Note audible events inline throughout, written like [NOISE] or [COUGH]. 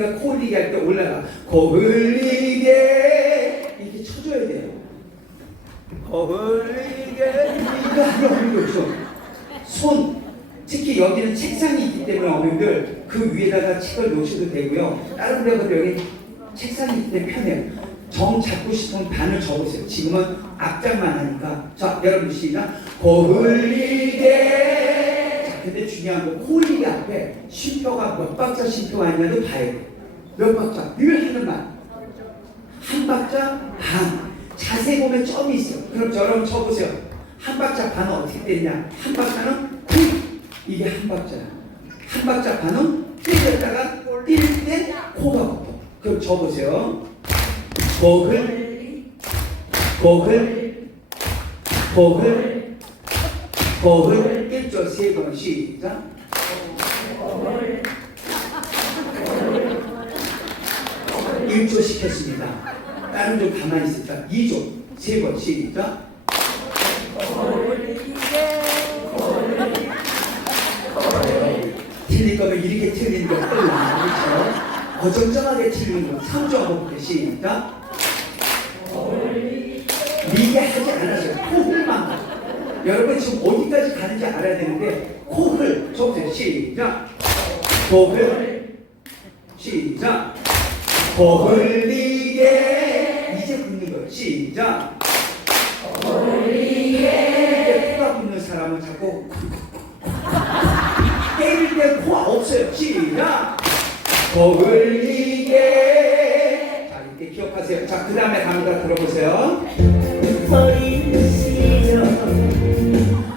우리가 코 흘리게 할때 올라가 코 흘리게 이렇게 쳐줘야 돼요. 코 흘리게 이거 하는 거 없어. 손 특히 여기는 책상이 있기 때문에 어머님들 그 위에다가 책을 놓으셔도 되고요. 다른 데보다 여기 책상이 있기 때문에 편해요. 정 잡고 싶으면 반을 접으세요. 지금은 앞장만 하니까. 자, 여러분 시작. 코 흘리게. 자, 근데 중요한 거, 코 흘리게 앞에 쉼표가 몇 박자 쉼표가 있냐도 봐야 돼. 몇 박자? 늘 하는 말. 한 박자 반. 자세히 보면 점이 있어요. 그럼 여러분 쳐보세요. 한 박자 반은 어떻게 되냐? 한 박자는 쿵. 이게 한 박자야. 한 박자 반은 뛸렸다가 뛸 때 코가 붙어. 그럼 쳐보세요. 곡을 곡을 곡을 곡을 1절 세번 시작 일조 시켰습니다. 다른 좀 가만히 있을까? 2조 세 번 시작 틀린 거는 이렇게 틀린 거 그렇죠? 어정쩡하게 틀린 거 3조 한번 볼게요 시작 미게 하지 않았어요. 코흘만. 여러분 지금 어디까지 가는지 알아야 되는데 코흘 저부터 시작. 코흘 시작. 코흘리게 이제 붙는 거예요. 시작. 코흘리게 코가 붙는 사람은 자꾸 [LAUGHS] 때릴 때 코가 없어요. 시작. 코흘리게 자 이렇게 기억하세요. 자그 다음에 갑니다. 들어보세요.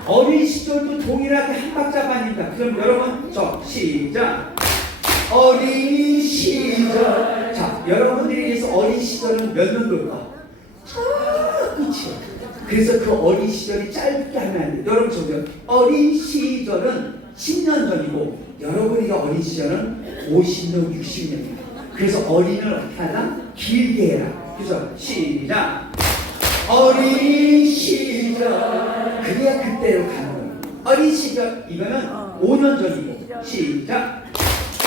어린 시절도 동일하게 한 박자 반입니다. 그럼 여러분 저 시작. 어린 시절. 자 여러분들에게서 어린 시절은 몇 년도일까? 저 끝이에요. 그래서 그 어린 시절이 짧게 하면 안 돼요. 여러분 저죠. 어린 시절은 10년 전이고 여러분이가 어린 시절은 50년, 60년입니다. 그래서 어린을 어떻게 하나? 길게 해라. 그래서 시작. 어린 시절 그래야 그때로 가는 거예요 어린 시절 이거는 5년 전이고 시작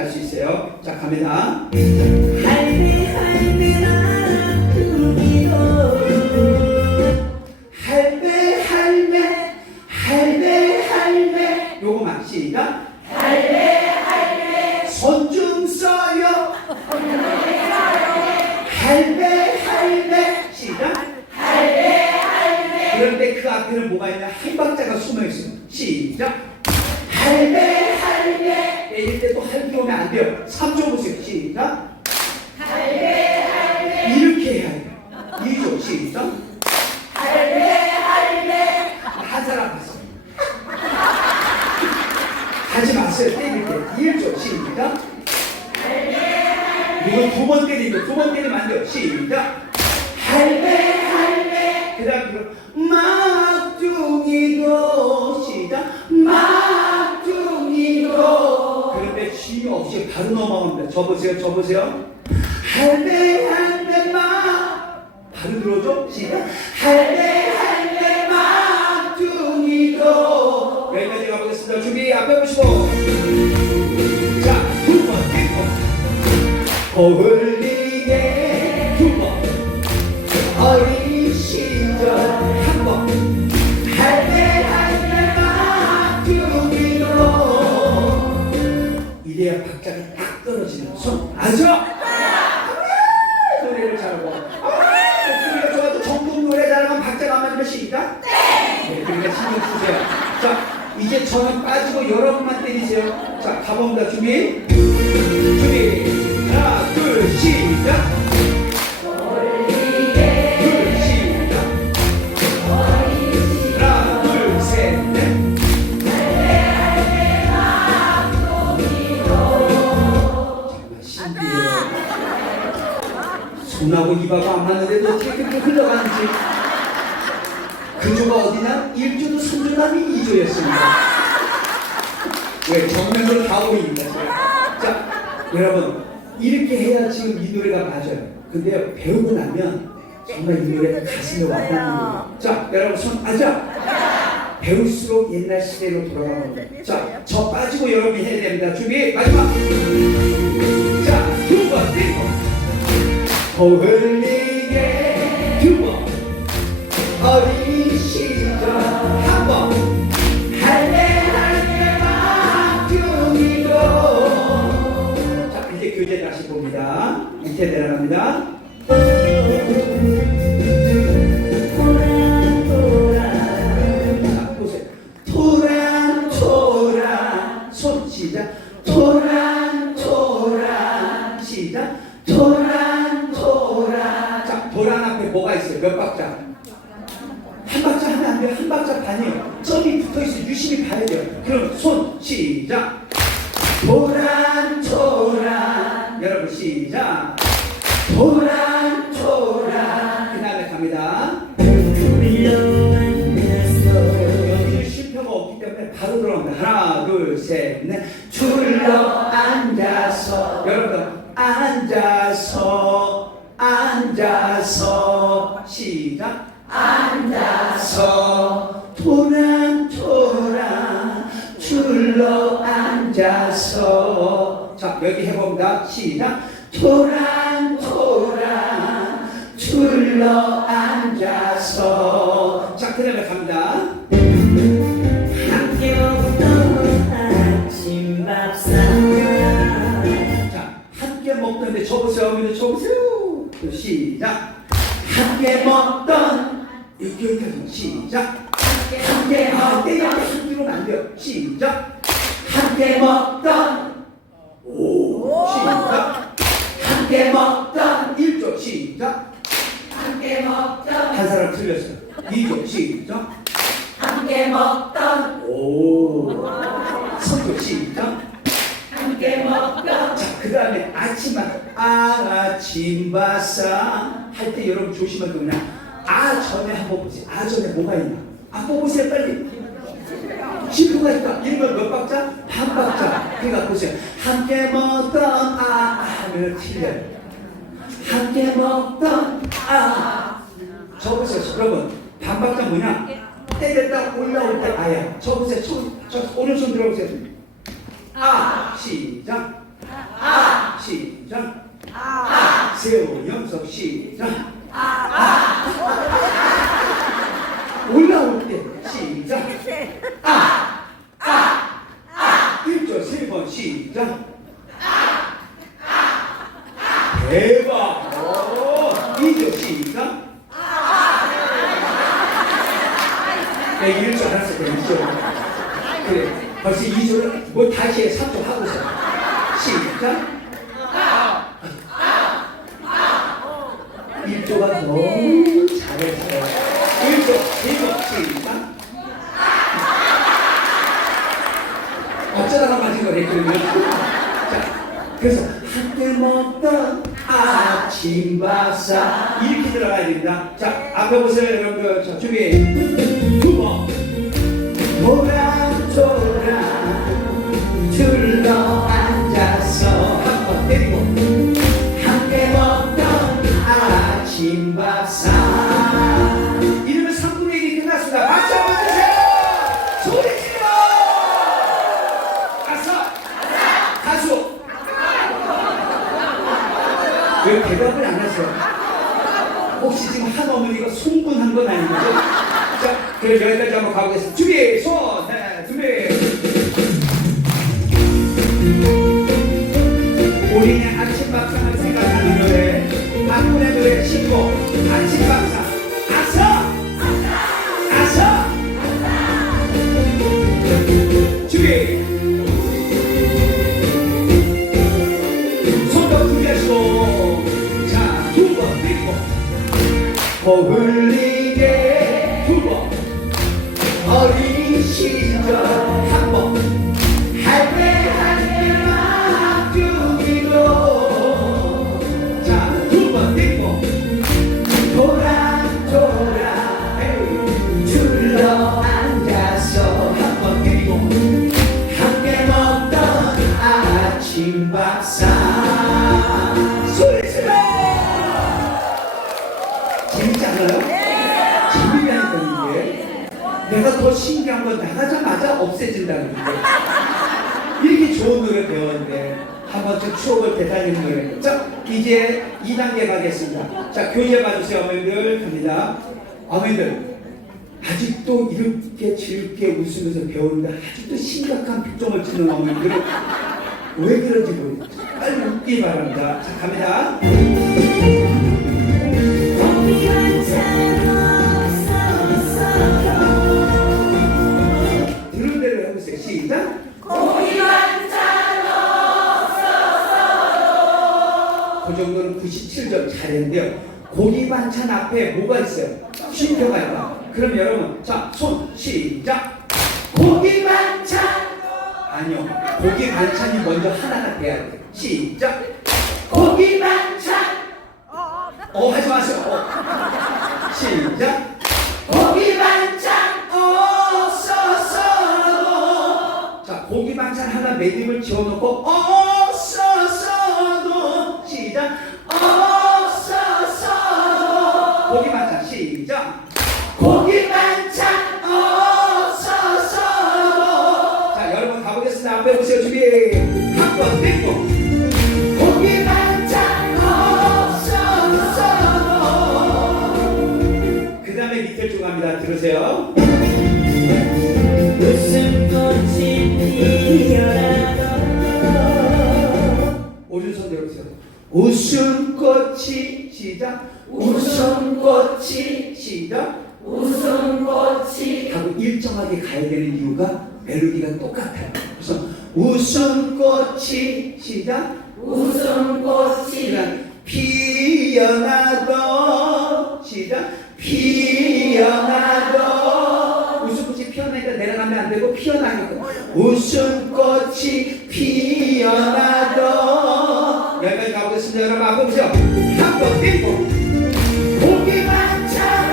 갈 수 있어요. 자 갑니다. 그런데 그 앞에는 뭐가 있냐 한 박자가 숨어 있어요. 시작 넘어갑니다. 접으세요. 접으세요. 할매 할매 막. 바로 들어줘. 시작. 할매 할매 막둥이도. 여기까지 가보겠습니다. 준비 앞에 보시고. 자, 두 번, 떼고. 어울 저는 빠지고 여러분만 때리세요. 자, 가봅니다. 준비. 준비. 하나, 둘, 시작. 눈하고 입하고 안 맞는데도 어떻게 그렇게 흘러가는지. 그조가 어디냐? 1조도 3조 남이 2조였습니다. 왜? 정면으로 다 보입니다. 자 여러분 이렇게 해야 지금 이 노래가 맞아요. 근데 배우고 나면 정말 이 노래 가슴에 와닿는 거예요. 자 여러분 손 아자 배울수록 옛날 시대로 돌아가는 거예요. 자 저 빠지고 여러분이 해야 됩니다. 준비 마지막! 자 두번 떼고 어울리게 두 번. 어린 교재 다시 봅니다 밑에 내려갑니다 도란 그럼 손 시작 토란 앉아서. 토란, 토란. 줄러 앉아서. 자, 여기 해봅니다. 시작. 토란. 줄러 앉아서. 자, 그 다음에 갑니다. 함께 먹던 아침밥상 자, 함께 먹던데 저보세요. 어머니 저보세요. 또 시작. 함께 먹던 이렇게 여기까지 시작. 함께 함께 함께 함께로 안 돼요. 시작. 함께 먹던 오 시작. 함께 먹던 1조 시작. 함께 먹던 한 사람 틀렸어요. 2조 시작. 함께 먹던 오 3조 시작. 함께 먹던 자, 그 다음에 아침밥, 아, 아침바사 할 때 여러분 거냐? 아 전에 한번 보세요. 아 전에 뭐가 있나? 아 뽑으세요 빨리. 지표가 있다. 이런 걸몇 박자? 반 박자. 그러니까 보세요. 함께 먹던 아, 하면 틀려요. 함께 먹던 아. 저 보세요. 여러분 반 박자 뭐냐? 때렸다 올라올 때 아야. 저 보세요. 손, 저 오른손 들어보세요. 아 시작 아 시작 아 세호 연속 시작 아 올라올 때. 시작. 아 아 아. 1조 세번 시작. 대박. 오 2조 시작. 네, 1조 알았어 그래 2조. 그래. 벌써 2조를 뭐 다시 해 3조 하고서 시작 1조가 너무 잘했어요 1조 2조 시작 어쩌다가 맞은 그러면? 자 그래서 함께 먹던 아침 밥사 이렇게 들어가야 됩니다. 자 앞에 보세요 여러분들. 자 준비 두번. 도란 왜 대답을 안 하세요 혹시 지금 한 어머니가 송분한 건 아니죠? 자, 그럼 여기까지 한번 가보겠습니다. 준비, 손, 네, 준비. 우리는 아침밥상을 생각하는 노래, 박군의 노래 신고, 아침밥상, 번, 어린 시절 더 신기한 건 나가자마자 없애진다는 거예요. 이렇게 좋은 노래 배웠는데 한번 좀 추억을 되살리는 노래. 자, 이제 2단계 가겠습니다. 자, 교재 봐주세요, 어머님들. 갑니다. 어머님들, 아직도 이렇게 즐겁게 웃으면서 배우는데 아직도 심각한 표정을 짓는 어머님들은 왜 그런지 모르겠어요. 빨리 웃기 바랍니다. 자, 갑니다. 그 정도는 97점 잘했는데요. 고기 반찬 앞에 뭐가 있어요? 쉼표가 있다. 그럼 여러분, 자, 손 시작. 고기 반찬. 아니요. 고기 반찬이 먼저 하나가 돼야 돼요. 시작. 고기 반찬. 어, 하지 마세요. 어. 시작. 반찬 하나 매듭을 지어놓고 어, 써서. 시작. 어, 써서. 고기 반찬 시작. 고기 어, 써서. 자, 여러분 가보겠습니다. 앞에 보세요. 준비. 한번 땡고. 고기 어, 써서. 그 다음에 밑에 쭉 갑니다. 들으세요. 오른손 들어보세요. 웃음꽃이 시작. 웃음꽃이 시작. 웃음꽃이 하고 일정하게 가야 되는 이유가 멜로디가 똑같아요. 그래서 웃음꽃이 시작. 웃음꽃이 그다음 피어나도 시작. 피어나도 웃음꽃이 피어나니까 내려가면 안 되고 피어나니까 웃음꽃이 피어나도. 여기까지 가보겠습니다. 여러분. 앞에 보세요. 한번 고기 반찬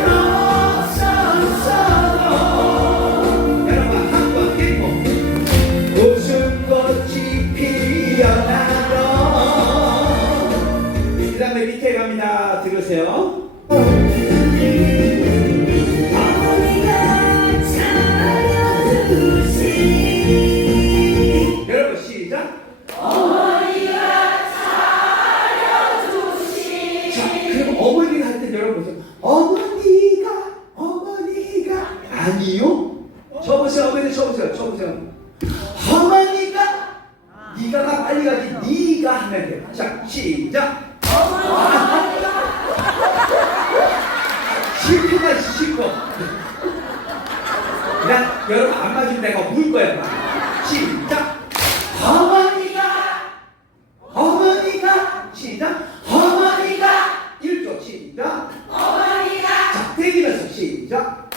시작.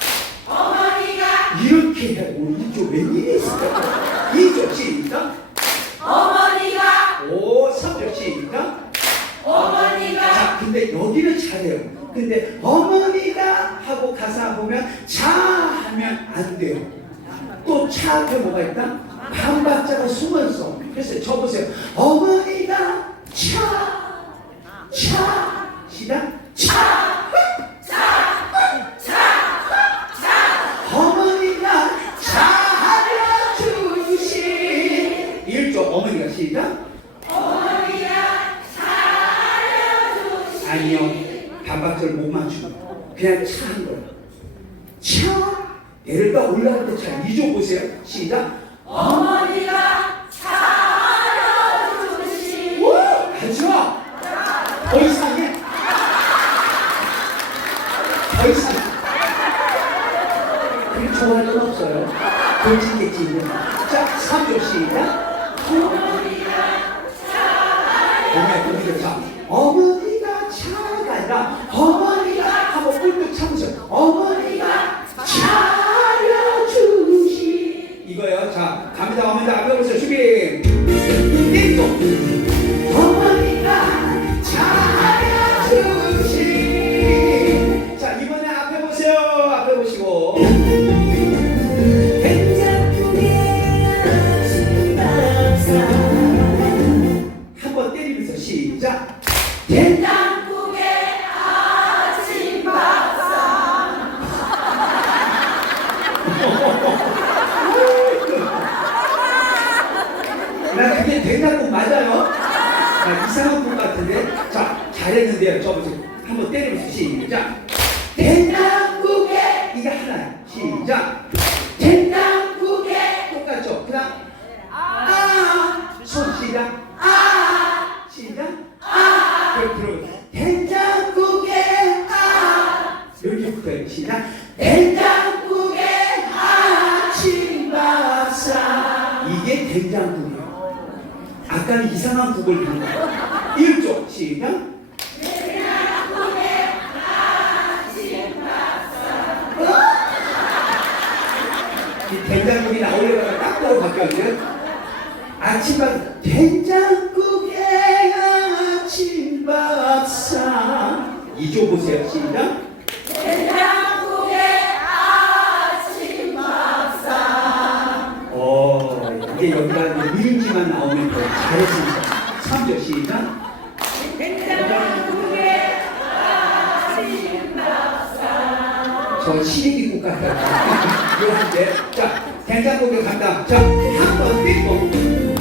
어머니가 이렇게 해 오늘 2조 웬일이 있을까? 2조 시작. 어머니가 오 3조 시작. 어머니가 자 근데 여기는 잘해요. 근데 어머니가 하고 가사 보면 자 하면 안 돼요. 또 차 앞에 뭐가 있다? 반박자가 숨어있어. 그래서 저 보세요. 어머니 아, 이상한 분 같은데? 자, 잘했는데요. 저보세요. 한번 때려보세요. 시작. 된장국에 아침밥상 2조 보세요 시작. 된장국에 아침밥상 어, 이게 여기가 미음지만 나오면 더 잘했습니다. 3조 시작. 된장국에 저 시래기국 같아요. [LAUGHS] 이런데 자, 된장국에 간다. 자, 한번 띄고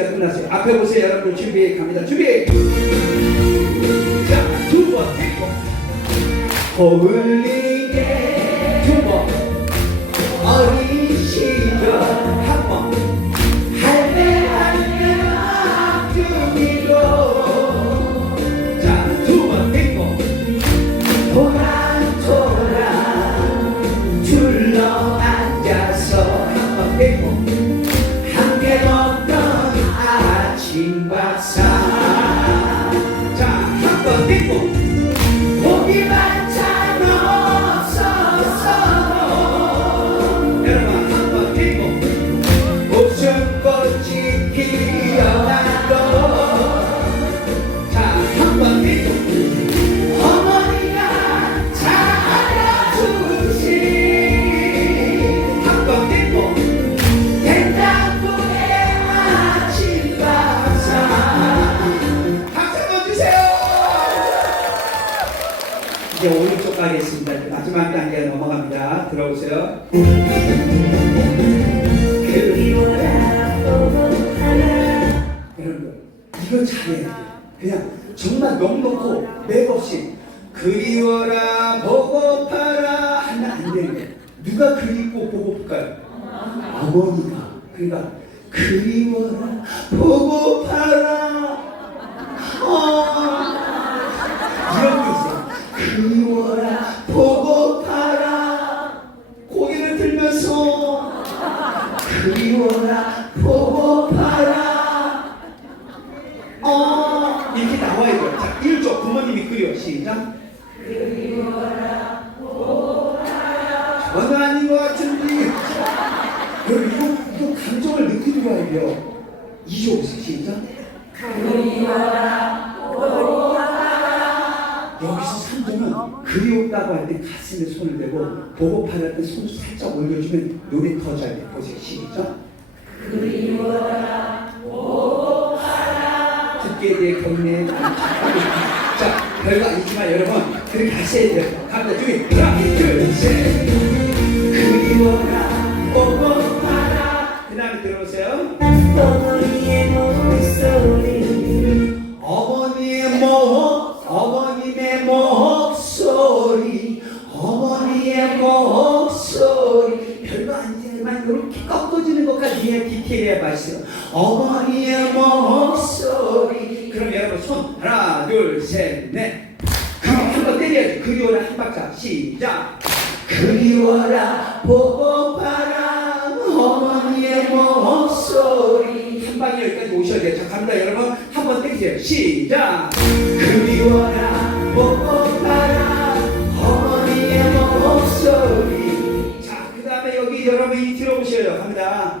이제 3분의 2가 끝났어요. 앞에 보세요. 여러분 준비 갑니다. 준비 자, 두 번. 띄고 어울리게. 두 번. 어린 시절 한 번. 할매 할매 앞두기로 여러분, 이거 잘해야 돼요. 그냥 정말 넉넉고 맥없이 그리워라 보고파라 하면 안 되는 거예요. 누가 그립고 보고플까요? 어머니가. 그러니까 그리워라 보고 여기서 3조는 그리웠다고 할 때 가슴에 손을 대고 보고파라 할때 손을 살짝 올려주면 노래 더 잘 돼. 보세요. 시작. 그리워라 보고파라 듣기에 대해 경례에 자, 별거 아니지만 여러분 그렇게 하셔야 돼요. 갑니다. 준비. 하나, 둘, 셋. 그리워라 보고파라 그 다음에 들어보세요. 어머님의 목소리, 어머니의 목소리. 별거 아니지만 이렇게 꺾어지는 것까지 이해 디테일해야 맛있어요. 어머니의 목소리. 그럼 여러분 손 하나, 둘, 셋, 넷. 그럼 한번 때려야지. 그리워라 한 박자. 시작. 그리워라 보고 봐라 어머니의 목소리 한 방에 여기까지 오셔야 돼요. 자 갑니다 여러분 한번 땡기세요. 시작. 그리워라 보고 봐라 어머니의 목소리 자 그 다음에 여기 여러분이 들어보셔요. 갑니다.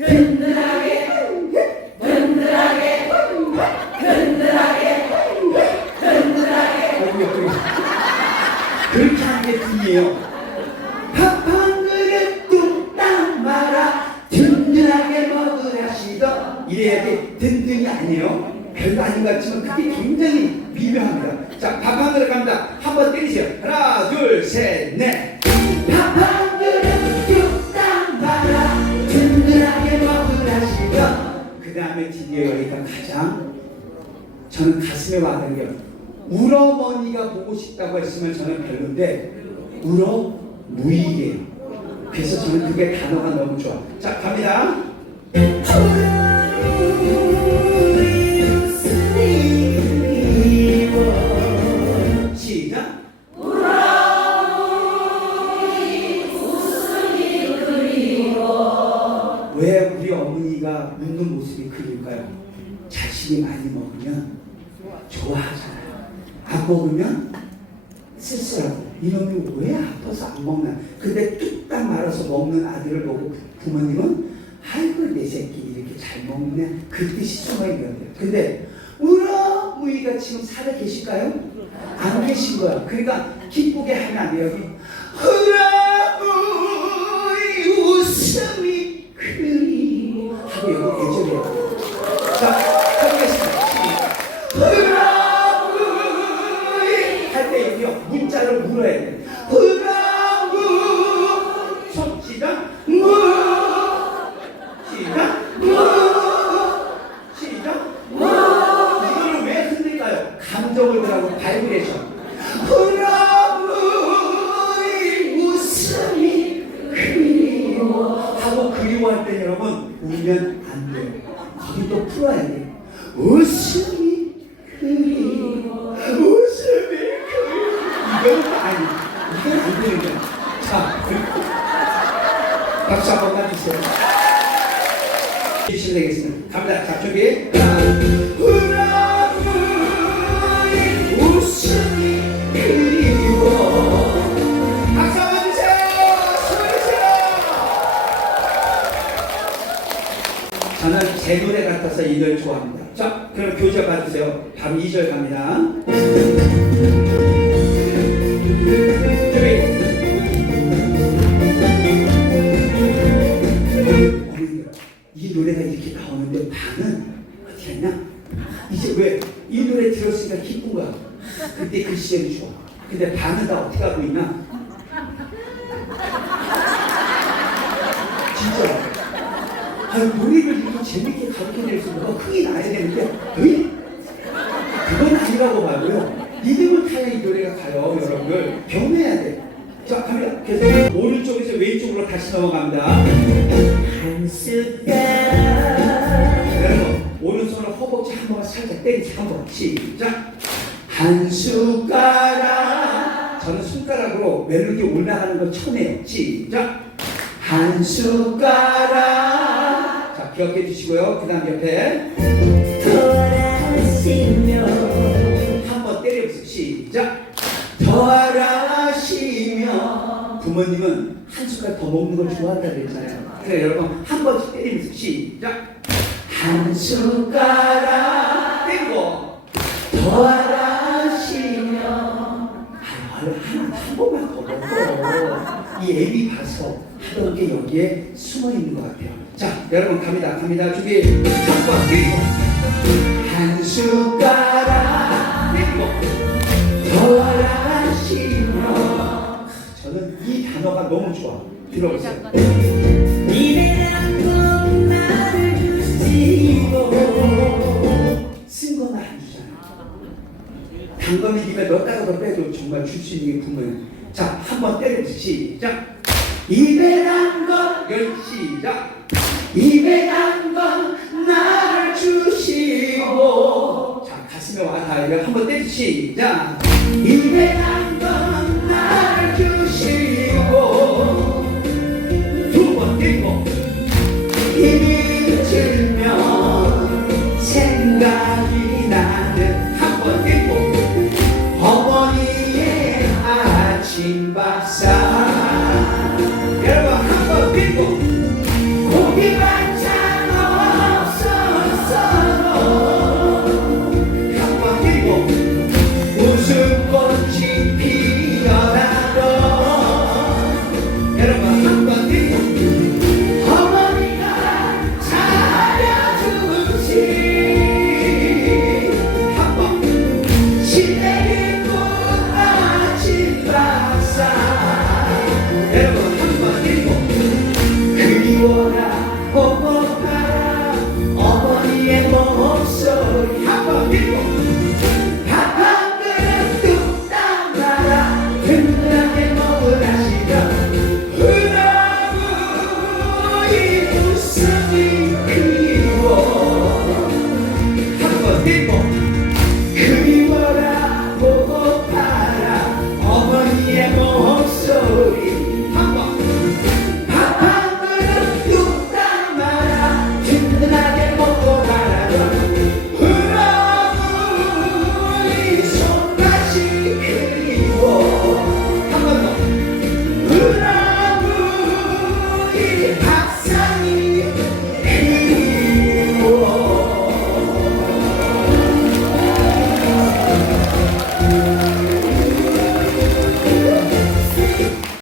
든든하게 든든하게 어머니 어머니 그렇게 하는 게 든이에요. 밥한 그릇 뚝딱 말아 든든하게 먹으라시던 이래야지 든든이 아니에요. 별거 아닌 것 같지만 그게 굉장히 미묘합니다. 자, 밥 한 그릇 갑니다. 한번 때리세요. 하나, 둘, 셋, 넷. 밥한 여기가 가장 저는 가슴에 와닿는 게 울어머니가 보고 싶다고 했으면 저는 별론데 울어 무이게요. 그래서 저는 그게 단어가 너무 좋아. 자 갑니다. 자식이 많이 먹으면 좋아하잖아요. 안 먹으면 쓸쓸하고 이놈이 왜 아파서 안 먹나? 근데 뚝딱 말아서 먹는 아들을 보고 부모님은 아이고 내 새끼 이렇게 잘 먹네 그 뜻이 숨어 있는 거예요. 근데 우라 우이가 지금 살아 계실까요? 안 계신 거야. 그러니까 기쁘게 하면 안 돼요. 여기 웃음 진짜. 아유, 노래를 이렇게 재밌게 가르쳐낼 수 뭐가 흥이 나야 되는데, 으이? 그건 아니라고 봐도요. 리듬을 타야 이 노래가 가요, 여러분들. 경매해야 돼. 자, 갑니다. 계속 오른쪽에서 왼쪽으로 다시 넘어갑니다. 한 오른손으로 허벅지 한번 살짝 때리지, 한 번. 시작. 한 숟가락. 저는 손가락으로 멜로디 올라가는 걸 처음 해요. 시작. 한 숟가락. 자, 기억해 주시고요. 그 다음 옆에. 한번 때려보세요. 시작. 더하시며 부모님은 한 숟갈 더 먹는 걸 좋아한다 그랬잖아요. 그래 여러분 한 번씩 때리면서 시작. 한 숟가락 때리고 더하시며 아, 얼른 하나 한 번만 더 먹어. 이 애비 봐서 하던 게 여기에 숨어 있는 것 같아요. 자 여러분 갑니다. 갑니다. 준비. 한번 한 숟가락 때리고 더하시며. 저는 이 단어가 너무 좋아. 들어보세요. 이래란 건 나를 주시고 쓴 거는 안 주잖아 단검이 네가 넣었다가 더 빼도 정말 게 분명해 자 한번 때려보세요 시작 이배란 건열 시작. 이배란 건 나를 주시고 자 가슴에 와닿아요 한번 때리세요 시작 이배란 건